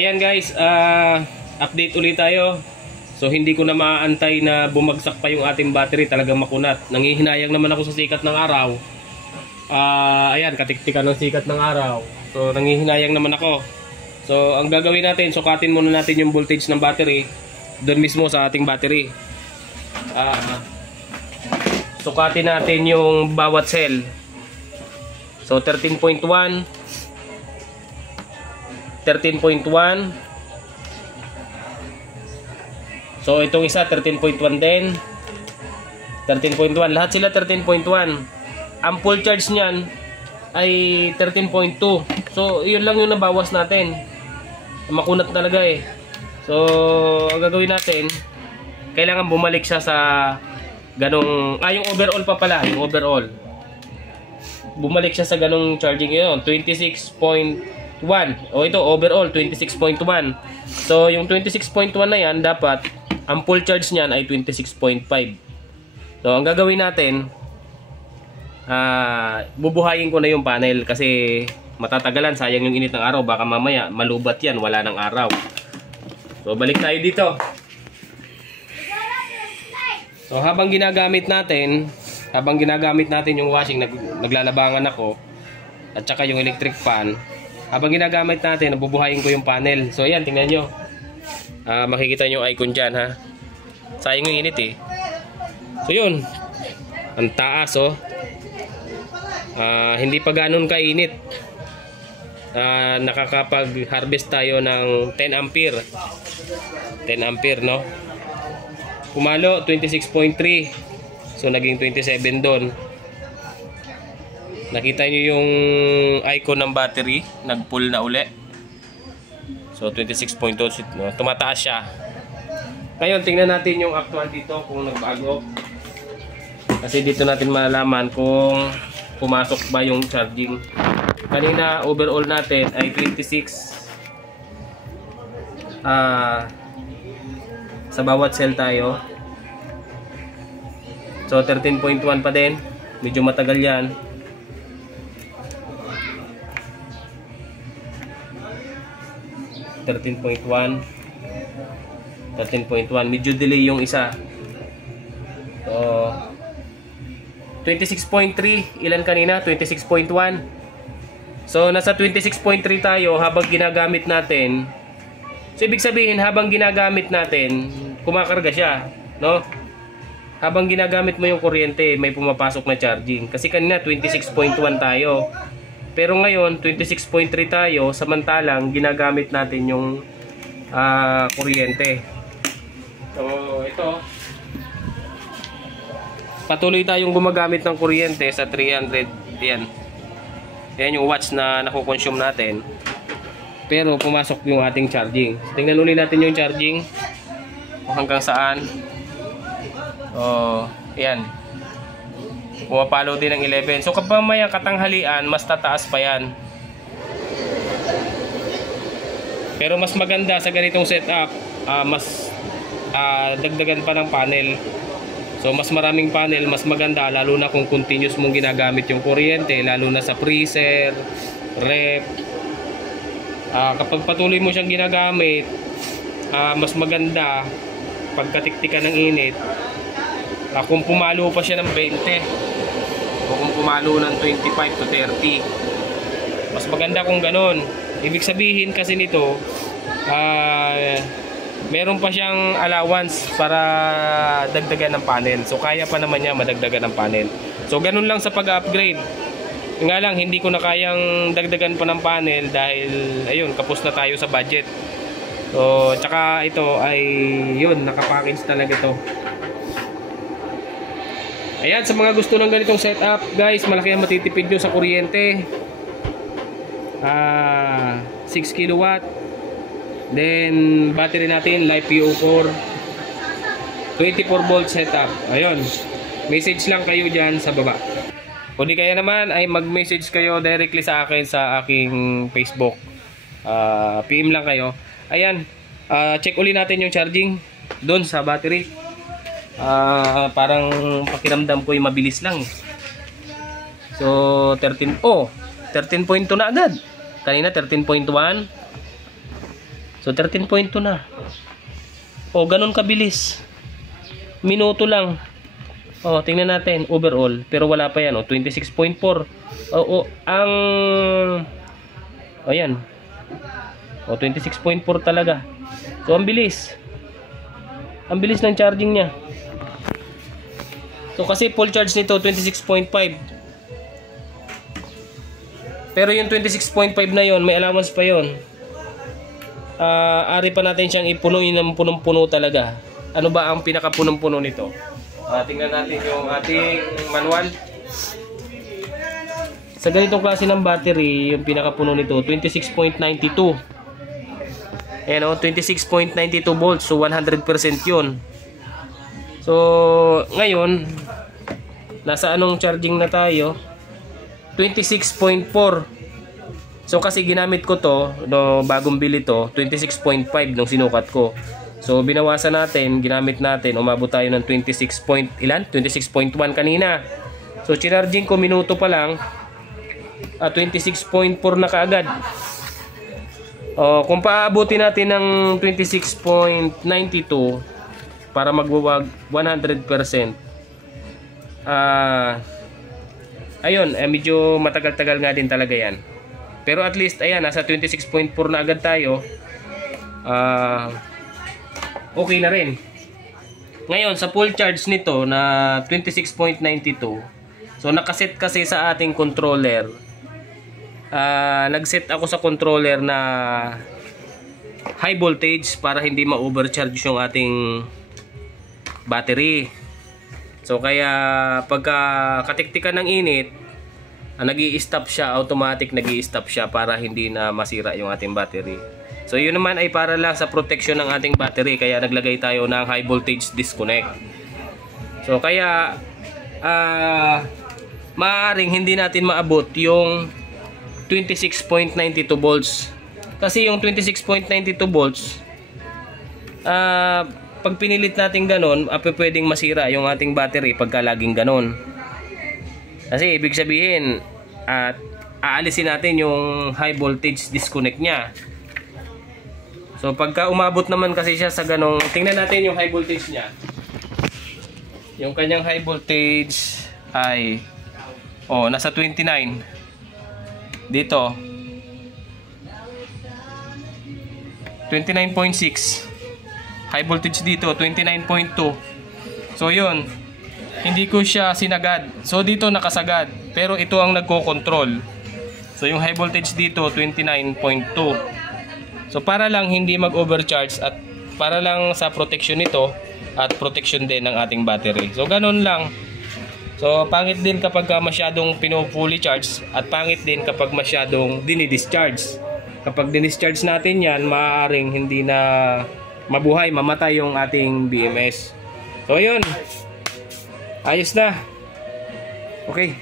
Yan guys, update ulit tayo. So hindi ko na maaantay na bumagsak pa yung ating battery, talagang makunat. Nangihinayang naman ako sa sikat ng araw. Ayan, katiktikan ng sikat ng araw. So nangihinayang naman ako. So ang gagawin natin, sukatin muna natin yung voltage ng battery doon mismo sa ating battery. Sukatin natin yung bawat cell. So 13.1, 13.1. So itong isa 13.1 din. 13.1, lahat sila 13.1. Ang full charge niyan ay 13.2. So yun lang yung nabawas natin. Makunat talaga eh. So ang gagawin natin, kailangan bumalik siya sa ganong, yung overall pa pala, yung overall. Bumalik siya sa ganong charging yun, 26.1. O ito, overall, 26.1. So yung 26.1 na yan, dapat ang full charge niyan ay 26.5. So ang gagawin natin, bubuhayin ko na yung panel kasi matatagalan, sayang yung init ng araw, baka mamaya malubat yan, wala ng araw. So balik tayo dito. So habang ginagamit natin yung washing, naglalabangan ako at saka yung electric fan, habang ginagamit natin, nabubuhayin ko yung panel. So ayan, tingnan nyo, makikita nyo yung icon dyan ha. Sayang yung init eh. So yun, ang taas oh. Hindi pa ganun kainit. Nakakapag-harvest tayo ng 10 ampere. 10 ampere no. Pumalo 26.3. So naging 27 doon. Nakita nyo yung icon ng battery, nag-pull na uli. So 26.2, no? Tumataas siya. Ngayon tingnan natin yung actual dito kung nagbago. Kasi dito natin malalaman kung pumasok ba yung charging. Kanina overall natin ay 26 sa bawat cell tayo. So 13.1 pa din. Medyo matagal yan. (13.1) 13.1, medyo delay yung isa. So 26.3, ilan kanina? 26.1. So nasa 26.3 tayo habang ginagamit natin. So ibig sabihin habang ginagamit natin, kumakarga siya, no? Habang ginagamit mo yung kuryente, may pumapasok na charging. Kasi kanina 26.1 tayo. Pero ngayon 26.3 tayo, samantalang ginagamit natin yung kuryente. So ito, patuloy tayong gumagamit ng kuryente sa 300. Yan yung watts na nakukonsume natin. Pero pumasok yung ating charging. Tingnan ulit natin yung charging hanggang saan. Yan, pumapalo din ng 11. So kapag may katanghalian, mas tataas pa yan. Pero mas maganda sa ganitong setup, mas dagdagan pa ng panel. So mas maraming panel, mas maganda, lalo na kung continuous mong ginagamit yung kuryente, lalo na sa freezer, ref. Kapag patuloy mo siyang ginagamit, mas maganda pagkatiktikan ng init. Kung pumalo pa siya ng 20 o kung pumalo ng 25 to 30, mas maganda kung ganon. Ibig sabihin kasi nito, meron pa siyang allowance para dagdagan ng panel. So kaya pa naman niya madagdagan ng panel. So ganun lang sa pag-upgrade. Nga lang, hindi ko na kayang dagdagan pa ng panel dahil ayun, kapos na tayo sa budget. So tsaka ito ay yun, nakapackage talaga ito. Ayan, sa mga gusto ng ganitong setup, guys, malaki ang matitipid nyo sa kuryente. 6 kilowatt. Then battery natin LiPo4, 24 volt setup. Ayun, message lang kayo dyan sa baba. O di kaya naman ay mag-message kayo directly sa akin sa aking Facebook. PM lang kayo. Ayan, check uli natin yung charging doon sa battery. Parang pakiramdam ko yung mabilis lang. So 13.2 na agad. Kanina 13.1. So 13.2 na. O, ganun kabilis. Minuto lang. O, tingnan natin overall. Pero wala pa yan. O, 26.4. O, ang... O, yan. O, 26.4 talaga. So, ang bilis. Ang bilis ng charging niya. So, kasi full charge nito, 26.5. Pero yung 26.5 na yon, may allowance pa yon. Ari pa natin siyang ipunuin ng punong-puno talaga. Ano ba ang pinaka-punong-puno nito? Tingnan natin yung ating manual. Sa ganitong klase ng battery, yung pinaka-puno nito, 26.92. Ayan o, 26.92 volts. So, 100% yun. So, ngayon, nasa anong charging na tayo? 26.4. So, kasi ginamit ko to, no, bagong bili to, 26.5 nung sinukat ko. So, binawasan natin, ginamit natin, umabot tayo ng 26.1 kanina. So, charging ko minuto pa lang, 26.4 na kaagad. Kung paabutin natin ng 26.92 para magwawag 100%, ayun, medyo matagal-tagal nga din talaga yan. Pero at least, ayan, nasa 26.4 na agad tayo. Okay na rin. Ngayon, sa full charge nito na 26.92, so nakaset kasi sa ating controller. Nagset ako sa controller na high voltage para hindi ma-overcharge yung ating battery. So kaya pagka katiktikan ng init, nag-i-stop siya, automatic nag-i-stop siya para hindi na masira yung ating battery. So yun naman ay para lang sa protection ng ating battery, kaya naglagay tayo ng high voltage disconnect. So kaya maaaring hindi natin maabot yung 26.92 volts. Kasi yung 26.92 volts, pag pinilit natin ganon, pwedeng masira yung ating battery pagka laging ganon. Kasi ibig sabihin, aalisin natin yung high voltage disconnect nya. So pagka umabot naman kasi siya sa ganong, tingnan natin yung high voltage nya. Yung kanyang high voltage ay nasa 29. Dito 29.6. High voltage dito 29.2. So yun, hindi ko siya sinagad. So dito nakasagad, pero ito ang nagko-control. So yung high voltage dito 29.2. So para lang hindi mag-overcharge at para lang sa protection nito at protection din ng ating battery. So ganun lang. So pangit din kapag masyadong pino-fully charge at pangit din kapag masyadong dinidischarge. Kapag dinischarge natin yan, maaaring hindi na mabuhay, mamatay yung ating BMS. So yun, ayos na. Okay.